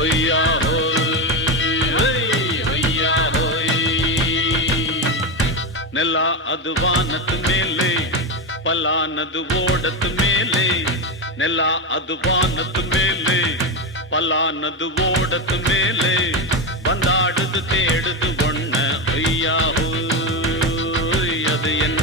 ஒய்யா ஒய்யா ನೆಲ ಅದು ವಾನದ ಮೇಲೆ ಪಲಾನದು ಓಡದ ಮೇಲೆ ನೆಲ ಅದು ವಾನದ ಮೇಲೆ ಪಲಾನದು ಓಡದ ಮೇಲೆ ಬಂದಾಡುದು ತೇಡುದು ಒಣ್ಣ ಒಯ್ಯ ಅದು என்ன